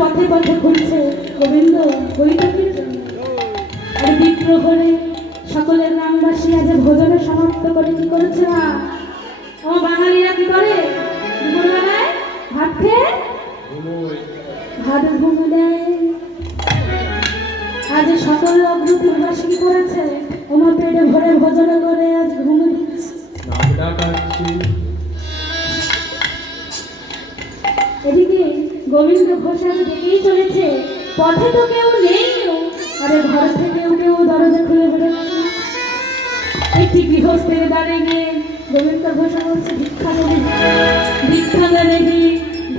পথে পথে ঘুরছে গোবিন্দ বৈঠকের জন্য। আর বিপ্রহরে সকলের গ্রামবাসী আজ ভোজনে সমাপ্ত করে কি করেছে না ও বাঙালিরা কি করে দুপুরবেলায় ভাত খেয়ে ভাত ঘুমে দেয়। আজ সকল অগ্রদূরবাসী কি করেছে আমার পেটে ভরে ভোজনে করে আজ ঘুমে দিচ্ছে। এদিকে গোবিন্দ ঘোষ আজ দেখেই চলেছে পথে তো কেউ নেই, আরে ঘর থেকে কেউ দরজা খুলে বেরোচ্ছে। একটি গৃহস্থের দ্বারে গিয়ে গোবিন্দ ঘোষ বলছে ভিক্ষা দেবে ভিক্ষা দেবে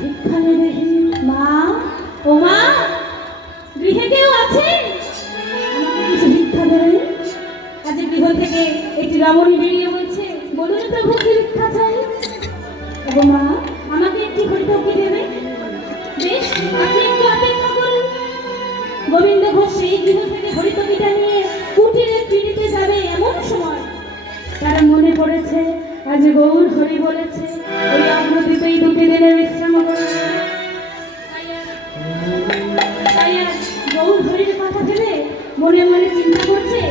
ভিক্ষা দেবে। মা ও মা গৃহে কেউ আছে আমাকে কিছু ভিক্ষা দেবে। আজ গৃহ থেকে একটি রমণী বেরিয়ে বলছে বলুন প্রভু কি ভিক্ষা চাই। ও মা আমাকে একটি হরিতকি দেবে। বেশ আপনি একটু অপেক্ষা করুন। গোবিন্দ ঘোষ সেই গৃহ থেকে হরিতকিটা নিয়ে কুটিরে ফিরিতে যাবে এমন সময় তার মনে পড়েছে আজ গৌর হরি বলেছে ওই অগ্রদীপেই দুটি দিনে বিশ্রাম করবে। তাই আজ গৌর হরির কথা ভেবে মনে মনে চিন্তা করছে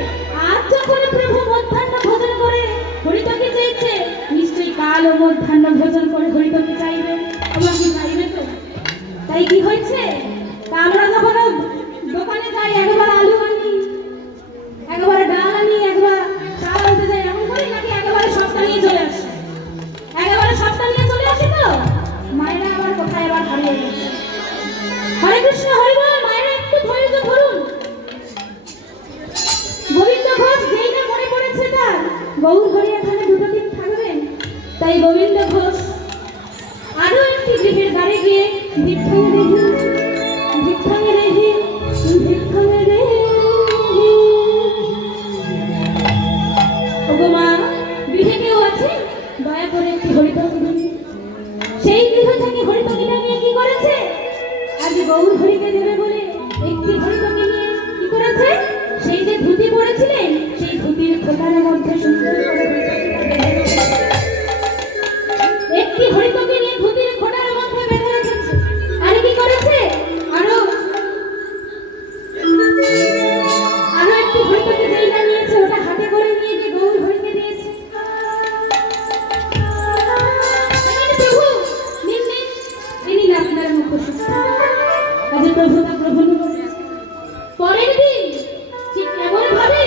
আজ যখন প্রভু মধ্যাহ্ন ভোজন করে হরিতকি চেয়েছে নিশ্চয়ই কাল ও মধ্যাহ্ন ভোজন করে হরিতকি চাইবে। আমাকে চাইবে তো। তাই কি হয়েছে আমরা যখন দোকানে যাই একবার আলু আনি একবার ডাল আনি একবার চাল আনতে যাই এমন করি নাকি একেবারে সস্তা নিয়ে চলে আসি। একেবারে সস্তা নিয়ে চলে আসি তো মায়েরা আবার কোথায় আবার হারিয়ে গেছে। হরে কৃষ্ণ হরি বল। মায়েরা একটু ধৈর্য ধরুন। গোবিন্দ ঘোষ যেই না মনে পড়েছে তার গৌর হরি এখানে দুটো দিন থাকবেন। তাই গোবিন্দ ঘোষ আরো একটি গৃহের দ্বারে গিয়ে ভিক্ষা রেহি ভিক্ষা রেহি ভিক্ষা রেহি। ওগো মা গৃহে কেউ আছে দয়া করে একটি হরিতকি দিন। সেই গৃহ থেকে হরিতকিটা নিয়ে কি করেছে আজ গৌর হরিকে দেবে বলে একটি হরিতকি নিয়ে কি করেছে সেই যে ধুতি পরেছিলেন সেই ধুতির খোলার মধ্যে সুন্দর করে একটি হরিতকি নিয়ে ধুতির খোলার মধ্যে বেঁধে রেখেছে। আর কি করেছে আরো একটি হরিতকি যেইটা নিয়েছে ওটা হাতে করে নিয়ে গিয়ে গৌর হরিকে দিয়েছে। প্রভু নিন নিন ইনি আপনার মুখ আজ প্রভু তা গ্রহণ করেছে। পরের দিন ঠিক এমন ভাবে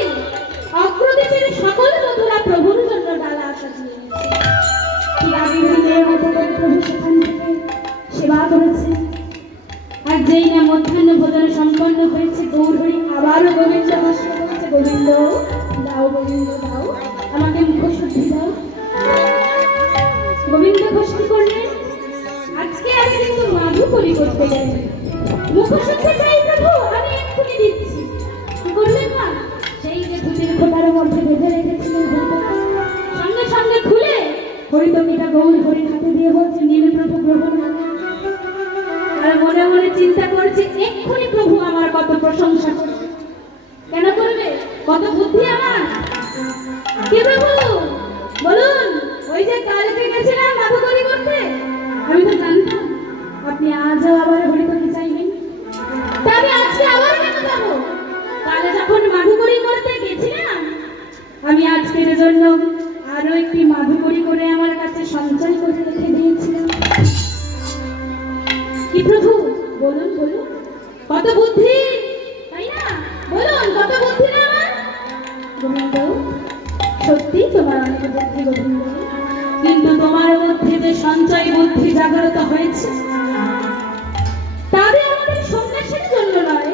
অগ্রদীপের সকল বধূরা প্রভুর জন্য ডালা সাজিয়ে নিয়েছে। ঠিক আগের দিনের মতো করে প্রভু সেখান থেকে সেবা করেছে। আর যেই না মধ্যাহ্ন ভোজন সম্পন্ন হয়েছে গৌর হরি আবারও গোবিন্দ ঘোষকে বলছে গোবিন্দ দাও গোবিন্দ দাও আমাকে মুখশুদ্ধি দাও। গোবিন্দ ঘোষ কি করলেন আজকে আমি কিন্তু মাধুকরী করতে গেলেন মুখশুদ্ধি চাই প্রভু আমি এক্ষুনি দিচ্ছি। কি করলেন না সেই যে ধুতির খোটার মধ্যে বেঁধে রেখেছিলেন সঙ্গে সঙ্গে খুলে হরিতকিটা গৌর হরির হাতে দিয়ে বলছে নীল প্রভু গ্রহণ। আর মনে মনে চিন্তা করছে এক্ষুনি প্রভু আমার কত প্রশংসা করবে। কেন করবে কত বুদ্ধি আমার। কি প্রভু বলুন ওই যে কালকে গেছিলাম মাধুকরী করতে আমি তো জানতাম আপনি আজও আবার হরিতকি চাইবেন। তা আমি আজকে আবার কেন যাবো। কালে যখন মাধুকরী করতে গেছিলাম আমি আজকের জন্য আরো একটি মাধুকরী করে আমার কাছে সঞ্চয় করে রেখে দিয়েছিলাম। কি প্রভু বলুন বলুন কত বুদ্ধি তাই না বলুন কত বুদ্ধি না আমার। গোবিন্দ সত্যি তোমার অনেক বুদ্ধি গোবিন্দ, কিন্তু তোমার মধ্যে যে সঞ্চয় বুদ্ধি জাগ্রত হয়েছে তাদের আমাদের সন্ন্যাসের জন্য নয়,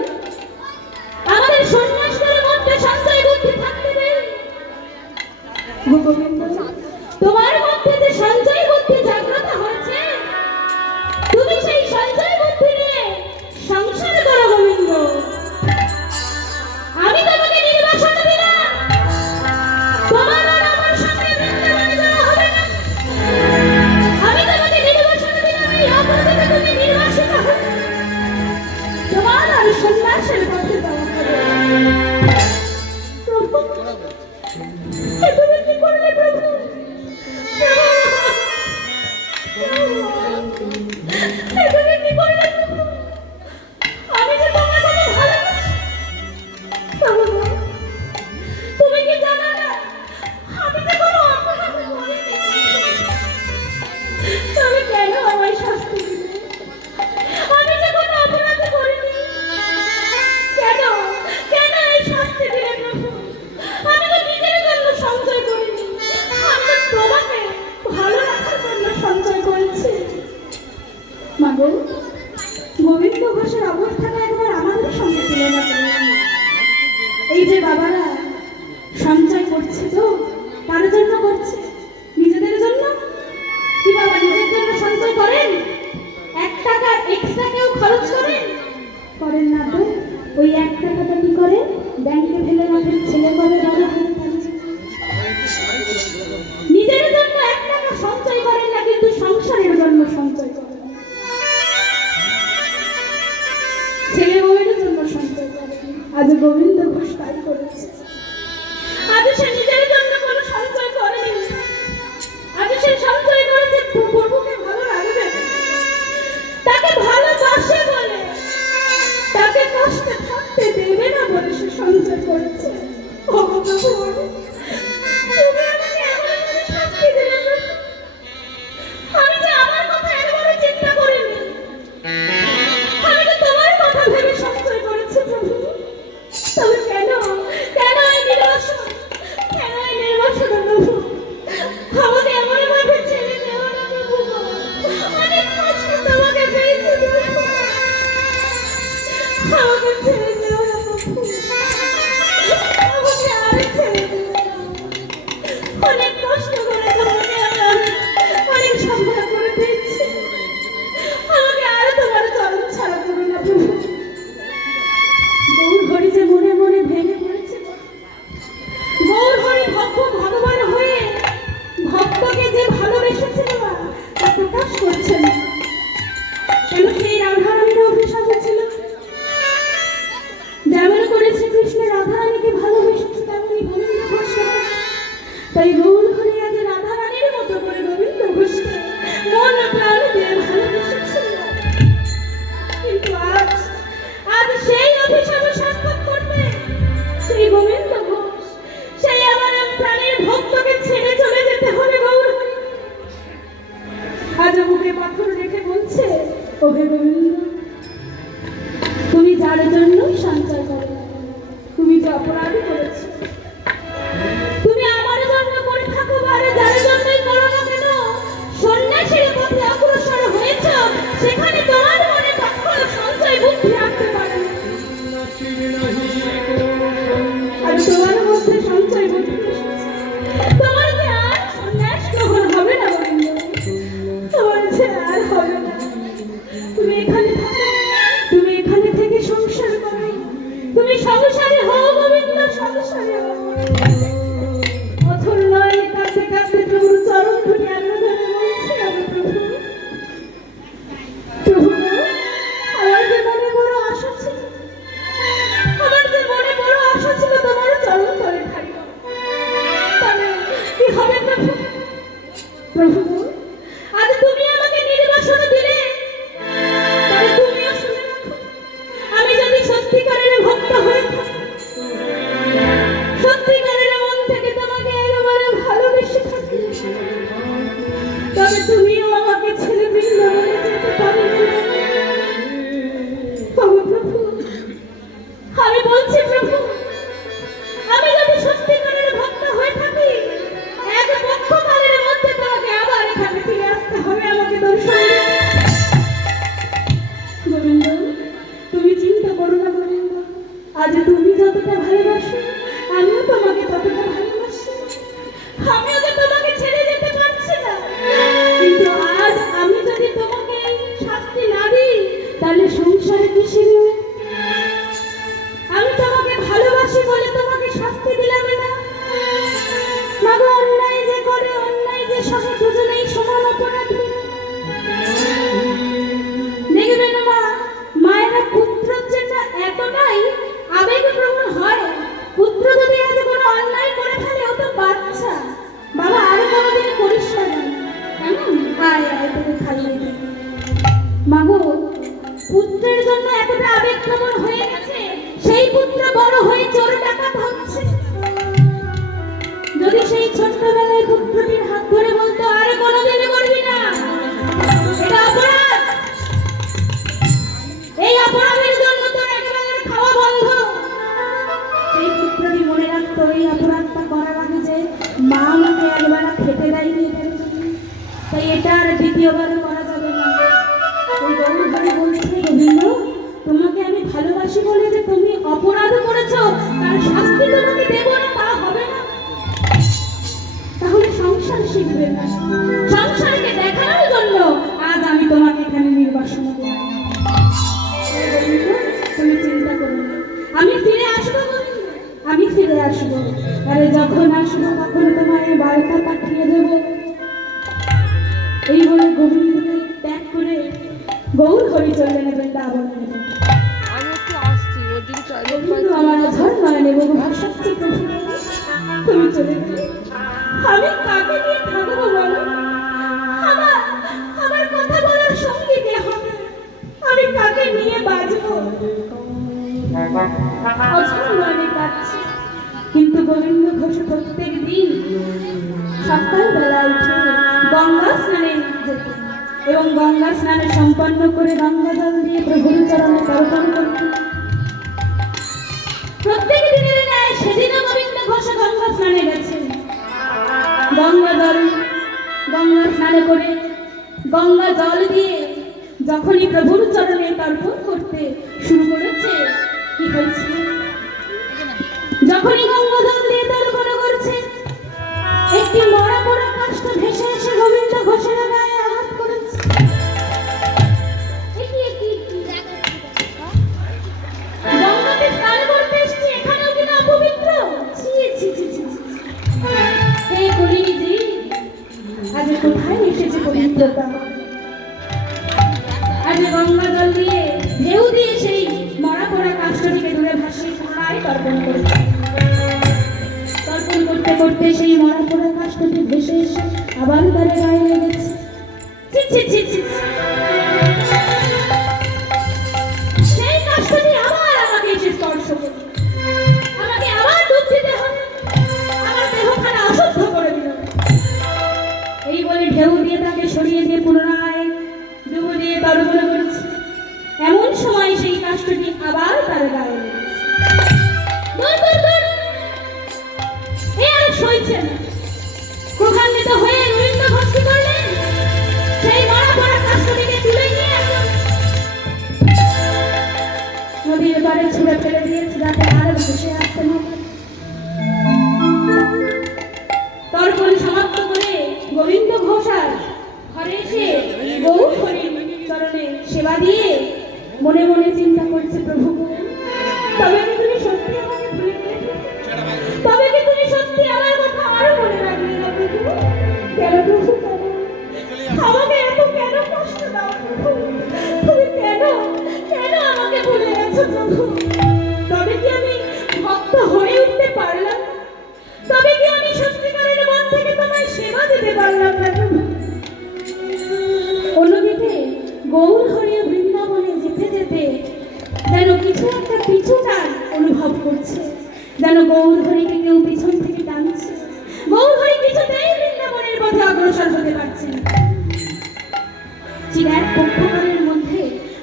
আমাদের সন্ন্যাসের মধ্যে সঞ্চয় বুদ্ধি থাকতে দেয়। গোবিন্দ তোমার মধ্যে যে সঞ্চয় বুদ্ধি জাগ্রত হয়েছে তুমি সেই সঞ্চয় বুদ্ধি নিয়ে সংসার করো গোবিন্দ। সন্ন্যাসের পথে যাওয়া হবে। প্রভু, এ তুমি কি করলে প্রভু? এ তুমি কি করলে প্রভু? আমি যে তোমাকে কত ভালোবাসি। প্রভু, তুমি কি জানো না আমি যে কোনো অপরাধ করিনি? তবে কেন আমায় শাস্তি দিলে? আমি যে কোনো অপরাধ করিনি, কেন কেন এই শাস্তি দিলে প্রভু? আমি তো নিজের জন্য সঞ্চয় করিনি, আমি তো তোমাকে ভালো রাখার জন্য সঞ্চয় করেছি। মাগো, গোবিন্দ ঘোষের অবস্থাটা একবার আমাদের সঙ্গে তুলনা করে। এই যে বাবারা সঞ্চয় করছে, তো কার জন্য করছে? নিজেদের জন্য? কি বাবা নিজের জন্য সঞ্চয় করেন? 1 টাকা এক্সট্রা কেউ খরচ করেন? করেন না তো। ওই 1 টাকাটা কি করে? ব্যাংকে ফেলে রাখেন, ছেলে করে বড় হয়ে যাচ্ছে। নিজের জন্য 1 টাকা সঞ্চয় করেন না, কিন্তু সংসারের জন্য সঞ্চয় করেন। ছেলে বউয়ের জন্য সঞ্চয় করেন। আজ গোবিন্দ ঘোষ তাই করেছে। আজ সে নিজের জন্য কোনো সঞ্চয় করেনি, আজ সে সঞ্চয় করেছে প্রভুকে ভালো লাগবে, তাকে ভালোবাসে বলে, তাকে কষ্টে থাকতে দেবে না বলে সে সঞ্চয় করেছে। ও প্রভু, তুমি আমাকে এমন করে শাস্তি দিলে প্রভু। আমি যে আমার কথা একবারও চিন্তা করিনি, আমি তো তোমার কথা ভেবে সঞ্চয় করেছি প্রভু। তবে কেন কেন এই নির্বাসন, কেন এই নির্বাসন প্রভু? আমাকে এমন ভাবে ছেড়ে দেও না প্রভু। অনেক কষ্ট তোমাকে পেয়েছি প্রভু, আমাকে ছেড়ে দেও না প্রভু। আমাকে আর ছেড়ে দেও না। অনেক কষ্ট করে তোমাকে অনেক সম্মান করে পেয়েছি, আমাকে আর তোমার চরণ ছাড়া করো না প্রভু। গৌর হরি যে মনে মনে ভেঙে পড়েছে, গৌর হরি ভগবান হয়ে ভক্তকে যে ভালোবেসেছিল না তা প্রকাশ করছে না। কেন সেই রাধারানীর অভিশাপে ছিল, যেমন করে শ্রীকৃষ্ণ রাধারানীকে ভালোবেসেছে তেমনি গোবিন্দ ঘোষ। তাই গৌর হরি আজ রাধারানীর মতো করে গোবিন্দ ঘোষকে মন প্রাণ দিয়ে ভালোবেসেছিল। কিন্তু আজ আজ সেই অভিশাপে সাক্ষাৎ করতে সেই গোবিন্দ ঘোষ, সেই আমার প্রাণের ভক্তকে ছেড়ে চলে যেতে হবে গৌর হরি। আজ বুকে পাথর রেখে বলছে, ওহে গোবিন্দ, তুমি যার জন্য সঞ্চয় করো, তুমি যে অপরাধ করেছো, তুমি আমার জন্য করে থাকো বারে যার জন্যই করো না কেন, সন্ন্যাসীর পথে অগ্রসর হয়েছ, সেখানে তোমার মনে কখনো সঞ্চয় বুদ্ধি রাখতে পারে না। আর তোমার মধ্যে সঞ্চয় বুদ্ধি এসেছে, তোমার যে আর সন্ন্যাস গ্রহণ হবে না গোবিন্দ, তোমার যে আর হবে না। তুমি এখানে থাকো, তুমি এখানে থেকে সংসার করো, তুমি সংসারী হও গোবিন্দ, সংসারী হও। অথর নয় কাঁদতে কাঁদতে প্রভুর চরণ ধরে আগ্রহ ধরে বলছে, আমি প্রভু, প্রভু আমার যে মনে বড় আশা ছিল, আমার যে মনে বড় আশা ছিল তোমার চরণ ধরে থাকবো, তবে কি হবে প্রভু? প্রভু আজ তুমি আমাকে নির্বাসন দিলে, তবে তুমিও শুনে রাখো, আমি যদি সত্যিকারের ভক্ত হয়ে থাকি, সত্যিকারের ভালোবাসি বলে যে তুমি অপরাধ করেছো, তার শাস্তি তোমাকে দেবো না তা হবে না। তাহলে সংসার শিখবে না। সংসারকে দেখানোর জন্য আজ আমি তোমাকে এখানে নির্বাসন করলাম। তুমি চিন্তা করো না, আমি ফিরে আসবো, আমি ফিরে আসবো। আরে যখন আসবো তখন তোমায় বার্তা পাঠিয়ে দেবো। এই বলে গোবিন্দকে ত্যাগ করে গৌর হরি চললেন বৃন্দাবনে। গোবিন্দ আমার আধার নয় নেব ভাষাচ্ছি প্রভু, তুমি চলে গেলে আমি কাকে নিয়ে থাকবো বলো? আমার আমার কথা বলার সঙ্গী কে হবে? আমি কাকে নিয়ে বাঁচবো? অঝর নয় কাঁদছি। কিন্তু গোবিন্দ ঘোষ প্রত্যেক দিন সকালবেলা উঠে গঙ্গা স্নানে যেতেন এবং গঙ্গা স্নানে সম্পন্ন করে গঙ্গা জল দিয়ে প্রভুর চরণে অর্পণ করতেন। প্রত্যেক দিনের ন্যায় সেদিনও গোবিন্দ ঘোষ গঙ্গা স্নানে গেছেন। গঙ্গা স্নানে করে গঙ্গা জল দিয়ে যখনই প্রভুর চরণে তর্পণ করতে শুরু করেছে, কি হয়েছে? যখনই গঙ্গা জল দিয়ে তর্পণ করছে, একটি মরা পোড়া কাষ্ঠ ভেসে এসে গোবিন্দ ঘোষের গায়ে আঘাত করেছে। গঙ্গাতে স্নান করতে এসেছি, এখানেও কিনা অপবিত্র? হে কলিজি, আজ কোথায় এসেছে পবিত্রতা? আজ গঙ্গা জল দিয়ে ঢেউ দিয়ে সেই মরা পোড়া কাষ্ঠটিকে দূরে ভাসিয়ে পুনরায় তর্পণ করেছে। তর্পণ করতে করতে সেই মরা পোড়া কাষ্ঠটি ভেসে এসে আবার তার গায়ে লেগেছে। সেই কাষ্ঠটি আবার আমাকে এসে স্পর্শ করল, আমাকে আবার ডুব দিতে হবে, আমার দেহখানা অশুদ্ধ করে দিল। এই বলে ঢেউ দিয়ে তাকে সরিয়ে দিয়ে পুনরায় ডুব দিয়ে তর্পণ করেছে। এমন সময় সেই কাষ্ঠটি আবার তার গায়ে লেগেছে। সইছে না, ক্রোধান্বিত হয়ে গোবিন্দ ঘোষ কি করলেন? সেই মরা পোড়া কাষ্ঠটিকে তুলে নিয়ে নদীর পাড়ে ছুঁড়ে ফেলে দিয়েছে, যাতে আর ভেসে আসতে না পারে। তর্পণ সমাপ্ত করে গোবিন্দ ঘোষ আর ঘরে এসে গৌর হরির চরণে সেবা দিয়ে মনে মনে চিন্তা করছে, প্রভু তবে কি তুমি সত্যি আমাকে ভুলে গেলে? তবে কি তুমি সত্যি আমার কথা আরো মনে রাখবে না প্রভু? কেন প্রভু, আমাকে এত কেন কষ্ট দাও প্রভু? তুমি কেন কেন আমাকে ভুলে গেছো প্রভু? তবে কি আমি ভক্ত হয়ে উঠতে পারলাম? তবে কি আমি সত্যিকারের মন থেকে তোমায় সেবা দিতে পারলাম না প্রভু? অন্যদিকে গৌর হরি বৃন্দাবনে যেতে যেতে যেন কিছু একটা পিছুটান অনুভব করছে, যেন গৌর হরিকে কেউ পিছন থেকে টানছে। গৌর হরি কিছুতেই বৃন্দাবনের পথে অগ্রসর হতে পারছে না। ঠিক এক পক্ষকালের মধ্যে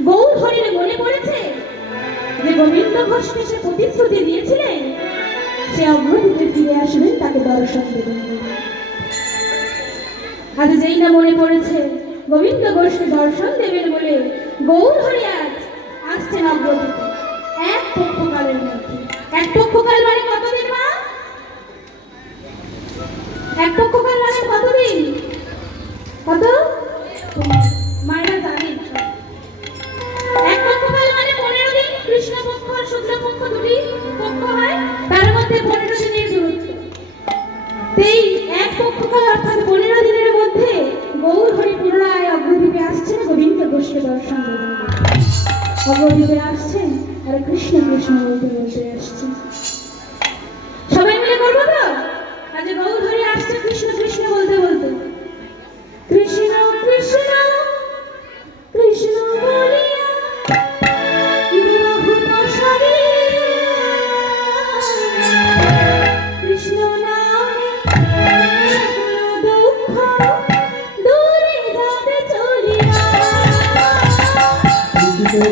গৌর হরির মনে পড়েছে যে গোবিন্দ ঘোষকে সে প্রতিশ্রুতি দিয়েছিলেন সে অগ্রদূতে ফিরে আসবেন, তাকে দর্শন দেবেন। আজ যেই না মনে পড়েছে গোবিন্দ ঘোষকে দর্শন দেবেন বলে গৌর হরি আজ আসছেন অগ্রদূতে এক পক্ষকালের মধ্যে। এক পক্ষকাল মানে কতদিন মা? এক পক্ষকাল মানে কতদিন? কত মায়েরা জানেন? এক পক্ষকাল মানে 15 দিন। কৃষ্ণ পক্ষ আর শুক্ল পক্ষ দুটি পক্ষ হয়, তার মধ্যে 15 দিনের দূরত্ব। এই এক পক্ষকাল অর্থাৎ 15 দিনের মধ্যে গৌর হরি পুনরায় অগ্রদ্বীপে আসছেন গোবিন্দ ঘোষকে দর্শন দেবেন। অগ্রদ্বীপে আসছেন আর কৃষ্ণ কৃষ্ণ বলতে বলতে আসছেন। সবাই মিলে করবো তো? আজ গৌর হরি আসছে কৃষ্ণ কৃষ্ণ বলতে বলতে। কৃষ্ণ কৃষ্ণ কৃষ্ণ বলিয়া বহু পাশারি, কৃষ্ণ নামে দুঃখ দূরে যাবে চলিয়া। কৃষ্ণ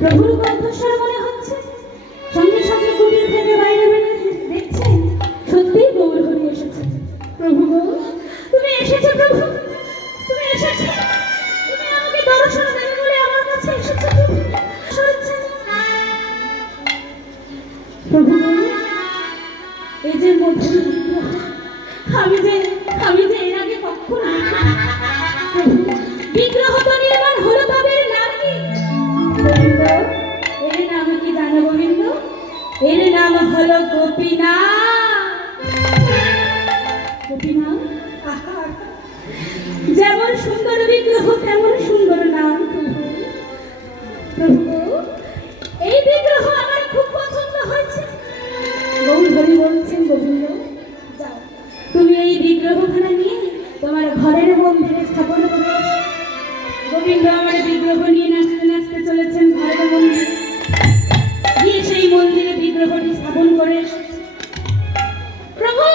প্রভুর কণ্ঠস্বর মনে হচ্ছে। সঙ্গে সঙ্গে কুটির থেকে বাইরে বেরিয়ে দেখছেন সত্যিই গৌর হরি এসেছে। প্রভু গো, তুমি এসেছো প্রভু, তুমি এসেছো, তুমি আমাকে দর্শন দেবে বলে আমার কাছে এসেছো প্রভু। প্রভু গো, এই যে মধুর বিগ্রহ, আমি যে এর আগে কখনো দেখিনি। প্রভু, বিগ্রহ তো নির্মাণ হলো, তবে এর নাম কি? গোবিন্দ, এর নাম কি জানো গোবিন্দ? এর নাম হলো গোপীনাথ। গোপীনাথ, আহা, যেমন সুন্দর বিগ্রহ তেমন সুন্দর নাম। প্রভু প্রভু, এই বিগ্রহ আমার খুব পছন্দ হয়েছে। গৌর হরি বলছেন গোবিন্দ, যাও তুমি এই বিগ্রহখানা নিয়ে তোমার ঘরের মন্দিরে স্থাপন করে এসো। গোবিন্দ আমার বিগ্রহ নিয়ে নাচতে নাচতে চলেছেন ঘরের মন্দিরে, গিয়ে সেই মন্দিরে বিগ্রহটি স্থাপন করে এসেছে। প্রভু,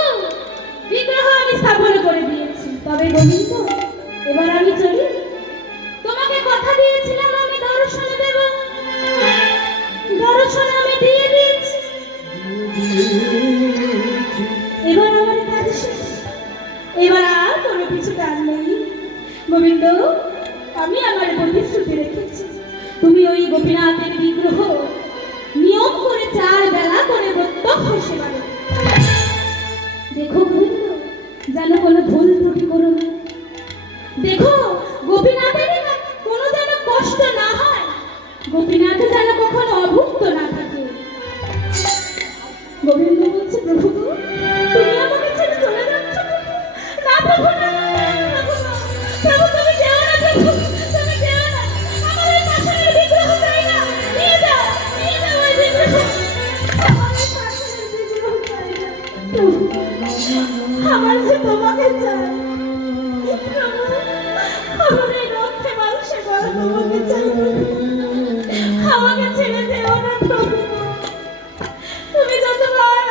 বিগ্রহ আমি স্থাপন করে দিয়েছি, তবে গোবিন্দ এবার আমি চলি। তোমাকে কথা দিয়েছিলাম আমি দর্শন দেব, দর্শন আমি দিয়ে দিয়েছি। এবার আমার কাজ শেষ, এবার আর কোনো কিছু কাজ নেই। গোবিন্দ, আমি আমার প্রতিশ্রুতি রেখেছি, তুমি ওই গোপীনাথের বিগ্রহ নিয়ম করে 4 বেলা করে প্রত্যক্ষ সেবা করবে। দেখো গোবিন্দ, যেন কোনো ভুল ত্রুটি করো না। দেখো গোপীনাথের কোনো যেন কষ্ট না হয়, গোপীনাথ যেন কখনো অভুক্ত না থাকে। গোবিন্দ বলছে, প্রভু তুমি আমাকে ছেড়ে চলে যাচ্ছ? না প্রভু, না প্রভু, প্রভু তুমি যেও না, প্রভু তুমি যেও না। আমার ওই পাষাণের বিগ্রহ চাই না, নিয়ে যাও ওই বিগ্রহ। আমার ওই পাষাণের বিগ্রহ চাই না প্রভু, আমার যে তোমাকে চাই। প্রভু, আমার এই রক্তে মাংসে গড়া তোমাকে চাই প্রভু, আমাকে ছেড়ে যেও না প্রভু। তুমি যত বার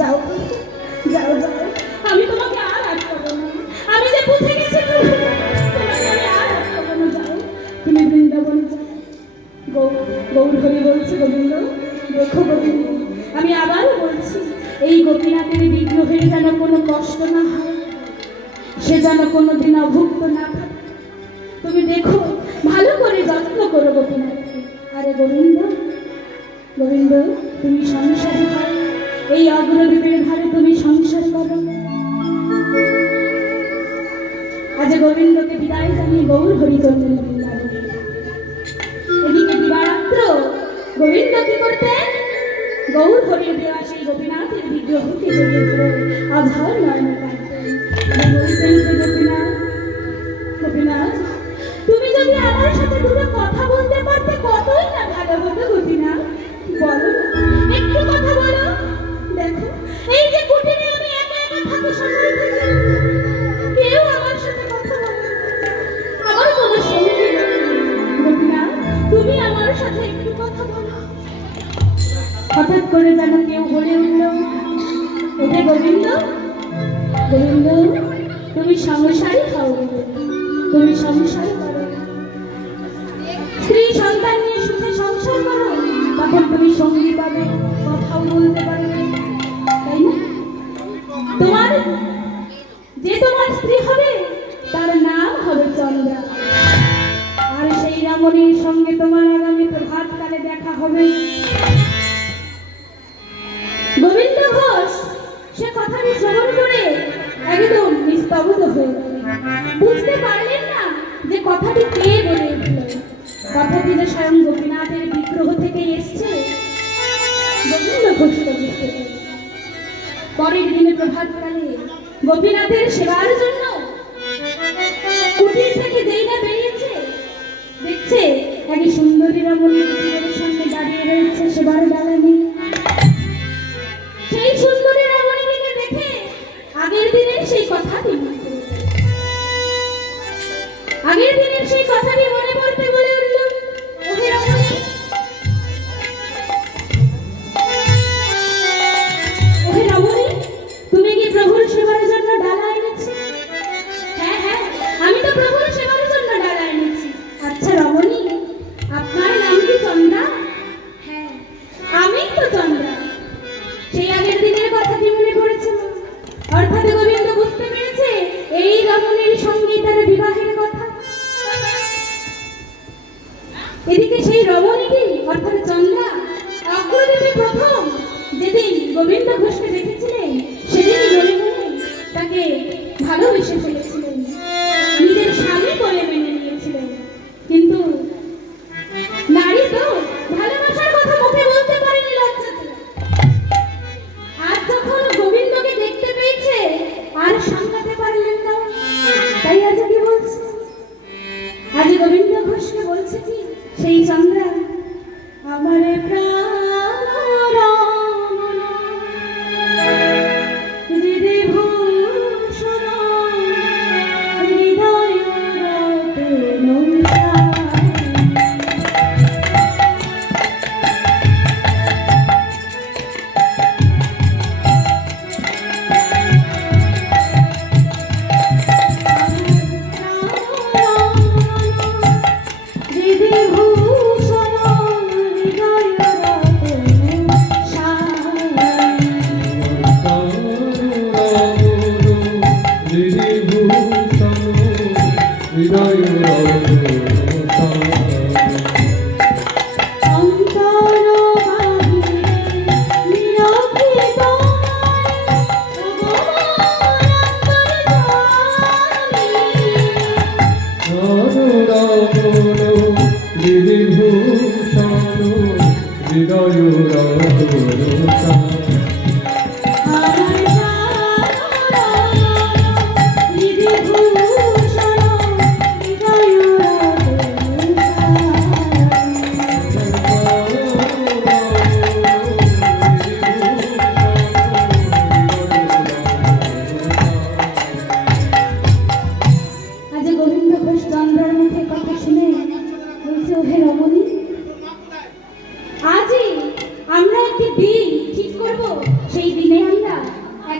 যাও যাও যাও, আমি তোমাকে আর আটকাবো না। আমি যে বুঝে গেছি প্রভু, তোমাকে আমি আর আটকাবো না। যাও, তুমি বৃন্দাবনে যাও। গৌর হরি বলছে, গোবিন্দ দেখো গোবিন্দ, আমি আবারও বলছি, এই গোপীনাথের বিগ্রহের যেন কোনো কষ্ট না হয়, সে যেন কোনোদিন অভুক্ত না থাকে। তুমি দেখো, ভালো করে যত্ন করো গোপীনাথকে। আরে গোবিন্দ গোবিন্দ, তুমি সংসারী হও, এই অগ্রদীপের ধারে তুমি সংসার করো। আজ গোবিন্দকে বিদায় জানিয়ে গৌর হরি চললেন বৃন্দাবনে। এদিকে দিবারাত্র গোবিন্দ কি করতেন? গৌর হরির দেওয়া সেই গোপীনাথের বিগ্রহকে জড়িয়ে ধরে আধার নয়নে কাঁদতেন। বলতেন, গোপীনাথ গোপীনাথ, তুমি যদি আমার সাথে দুটো কথা বলতে পারতে কতই না ভালো হতো গোপীনাথ। বলো না, একটু কথা বলো। দেখো, এই যে কুটিরে আমি একা একা থাকি, সকাল থেকে কেউ আমার সাথে কথা বলে না, আমার কোনো সঙ্গী নেই। গোপীনাথ, তুমি আমার সাথে একটু কথা বলো। হঠাৎ করে যেন কেউ বলে উঠল, ওরে গোবিন্দ গোবিন্দ, তুমি সংসারী হও, তুমি সংসার করো, স্ত্রী সন্তান নিয়ে সুখে সংসার করো, তখন তুমি সঙ্গী পাবে, কথাও বলতে পারবে, তাই না? তোমার যে তোমার স্ত্রী হবে তার নাম হবে চন্দ্রা, আর সেই রামণীর সঙ্গে তোমার আগামী প্রভাতকালে দেখা হবে। গোবিন্দ ঘোষ সে কথাটি শ্রবণ করে একদম নিস্তব্ধ হয়ে গেল। বুঝতে পারলেন না যে কথাটি কে বলে উঠল। কথাটি যে স্বয়ং গোপীনাথের বিগ্রহ থেকে এসছে, গোবিন্দ ঘোষ বুঝতে পারলেন। পরের দিনে প্রভাতকালে গোপীনাথের সেবার জন্য কুটির থেকে যেই না বেরিয়েছে, দেখছে এক সুন্দরী রমণী কুটিরের সামনে দাঁড়িয়ে রয়েছে সেবার ডালা নিয়ে। সেই সুন্দরী রমণীকে দেখে আগের দিনের সেই কথাটি মনে পড়ে গেল। আগের দিনের সেই কথাটি মনে পড়তে বলে উঠল, ওহে রমণী, ওহে রমণী, তুমি কি প্রভুর সেবার জন্য ডালা এনেছো? হ্যাঁ হ্যাঁ, আমি তো প্রভুর সেবার জন্য ডালা এনেছি। আচ্ছা রমণী, আপনার নাম কি চন্দ্রা? হ্যাঁ, আমি তো চন্দ্রা। সেই আগের দিনের কথাটি মনে পড়েছে। অর্থাৎ গোবিন্দ বুঝতে পেরেছে এই রমণীর সঙ্গে তার বিবাহের কথা। এদিকে সেই রমণীটি অর্থাৎ চন্দ্রা অগ্রদীপে প্রথম যেদিন গোবিন্দ ঘোষকে দেখেছিলেন, সেদিনই মনে মনে তাকে ভালোবেসে ফেলেছিলেন, নিজের স্বামী বলে মেনে নিয়েছিলেন। কিন্তু নারী তো ভালোবাসার কথা মুখে বলতে পারেনি লজ্জাতে। আজ যখন গোবিন্দকে দেখতে পেয়েছে আর সামলাতে পারলেন না, তাই আজ কি বলছে? আজ গোবিন্দ ঘোষকে বলছে কি সেই চন্দ্রা, আমারে প্রাণ রমণ হৃদয় ভূষণ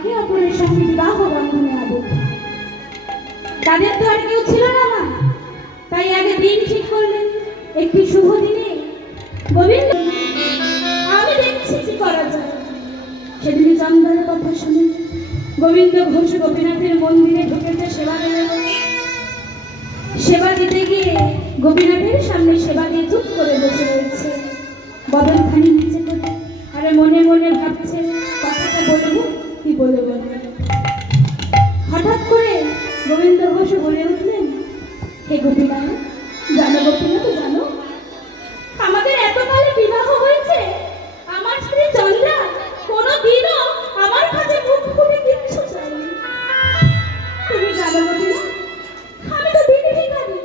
একে অপরের সঙ্গে বিবাহ বন্ধনে আবদ্ধ। তাদের তো আর কেউ ছিল না মা, তাই আগে দিন ঠিক করলেন। একটি শুভ দিনে গোবিন্দ, আমি দেখছি কি করা যায়। সেদিন চন্দ্রের কথা শুনে গোবিন্দ ঘোষ গোপীনাথের মন্দিরে ঢুকেছে সেবা দেবে বলে। সেবা দিতে গিয়ে গোপীনাথের সামনে সেবা দিয়ে চুপ করে বসে রয়েছে, বদনখানি নিচে করে, আরে মনে মনে ভাবছে কথাটা বলবো কি বলবো না। হঠাৎ করে গোবিন্দ ঘোষ বলে উঠলেন, হে গোপীনাথ, জানো গোপীনাথ, জানো আমাদের এতকালে বিবাহ হয়েছে, আমার স্ত্রী চন্দ্রা কোনোদিনও আমার কাছে মুখ খুলে কিচ্ছু চাইনি। তুমি জানো গোপীনাথ, আমি তো দিদি ভিখারি,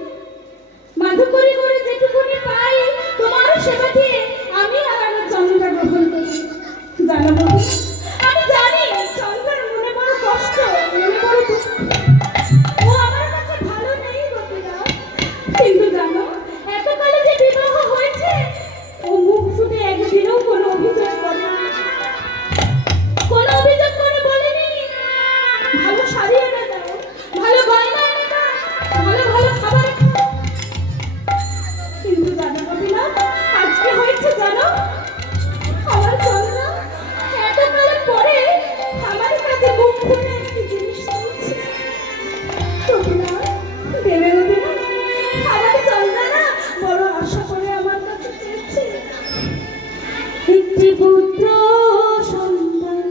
মাধুকরি করে যেটুকুনি পাই তোমার সেবা দিয়ে আমি আর চন্দ্রা গ্রহণ করি। জানো গোপীনাথ, আমি জানি চন্দ্রার মনে বড় কষ্ট, মনে বড় দুঃখ, ও আমার কাছে ভালো নেই গোপীনাথ। কিন্তু জানো, এতকালে যে বিবাহ হয়েছে ও মুখ ফুটে একদিনও কোনো অভিযোগ করেনি, কোনো অভিযোগ করে বলেনি ভালো শাড়ি এনে দাও, ভালো গয়না এনে দাও, ভালো ভালো খাবার খাও। কিন্তু জানো গোপীনাথ, আজকে হয়েছে জানো, আমার চন্দ্রা এতকালের পরে আমার কাছে মুখ ফুটে একটি জিনিস চাইছে। গোপীনাথ, দেবে গোপীনাথ, আমাকে চন্দ্রা না বড় আশা করে আমার কাছে চেয়েছে একটি পুত্র সন্তান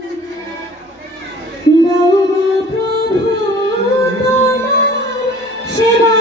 দাও গো প্রভু তোমার সেবা।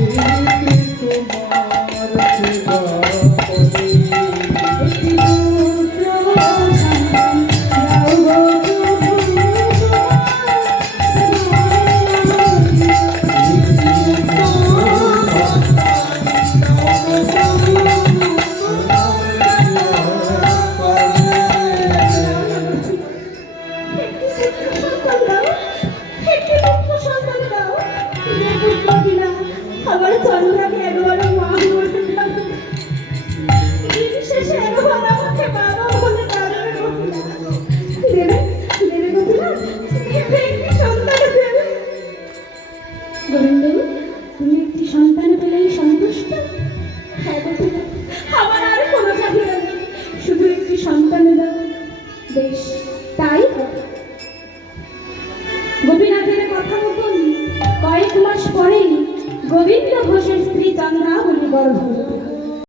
এই